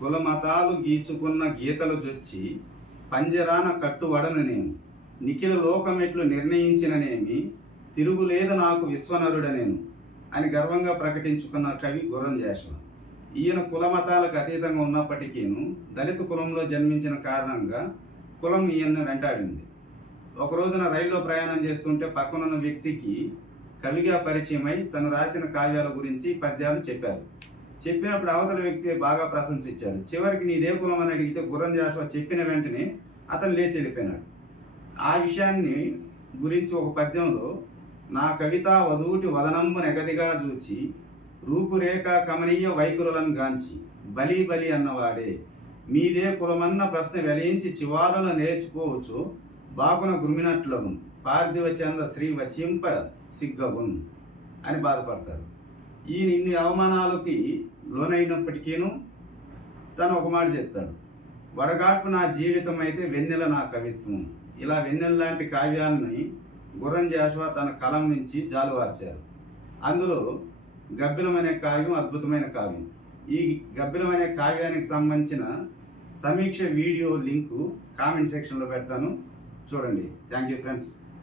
కులమతాలు గీచుకున్న గీతలు జొచ్చి పంజరాన కట్టువడను నేను నిఖిల లోకమెట్లు నిర్ణయించిననేమి తిరుగులేదు నాకు విశ్వనరుడనేను అని గర్వంగా ప్రకటించుకున్న కవి గుర్రం జాషువా. ఈయన కులమతాలకు అతీతంగా ఉన్నప్పటికీను దళిత కులంలో జన్మించిన కారణంగా కులం ఈయన్ని వెంటాడింది. ఒక రోజున రైల్లో ప్రయాణం చేస్తుంటే పక్కనున్న వ్యక్తికి కవిగా పరిచయమై తను రాసిన కావ్యాల గురించి పద్యాలు చెప్పారు. చెప్పినప్పుడు అవతల వ్యక్తి బాగా ప్రశంసించాడు. చివరికి నీదే కులం అని అడిగితే గుర్రం జాషువా చెప్పిన వెంటనే అతను లేచి వెళ్ళిపోయినాడు. ఆ విషయాన్ని గురించి ఒక పద్యంలో, నా కవిత వధూటి వదనంబు నెగదిగా చూచి రూపురేఖ కమనీయ వైఖరులను గాంచి బలి బలి అన్నవాడే మీదే కులమన్న ప్రశ్న వెలించి చివారులు నేర్చుకోవచ్చు బాకున గుమినట్లగున్ పార్థివ చంద శ్రీ వచింప సిగ్గగున్ అని బాధపడతారు. ఈయన ఇన్ని అవమానాలకి లోనైనప్పటికీను తను ఒక మాట చెప్తాడు, వడగాడ్పు నా జీవితం అయితే వెన్నెల నా కవిత్వం. ఇలా వెన్నెల లాంటి కావ్యాన్ని గుర్రం జాషువా తన కలం నుంచి జాలువార్చారు. అందులో గబ్బిలం అనే కావ్యం అద్భుతమైన కావ్యం. ఈ గబ్బిలం అనే కావ్యానికి సంబంధించిన సమీక్ష వీడియో లింకు కామెంట్ సెక్షన్లో పెడతాను, చూడండి. Thank you friends.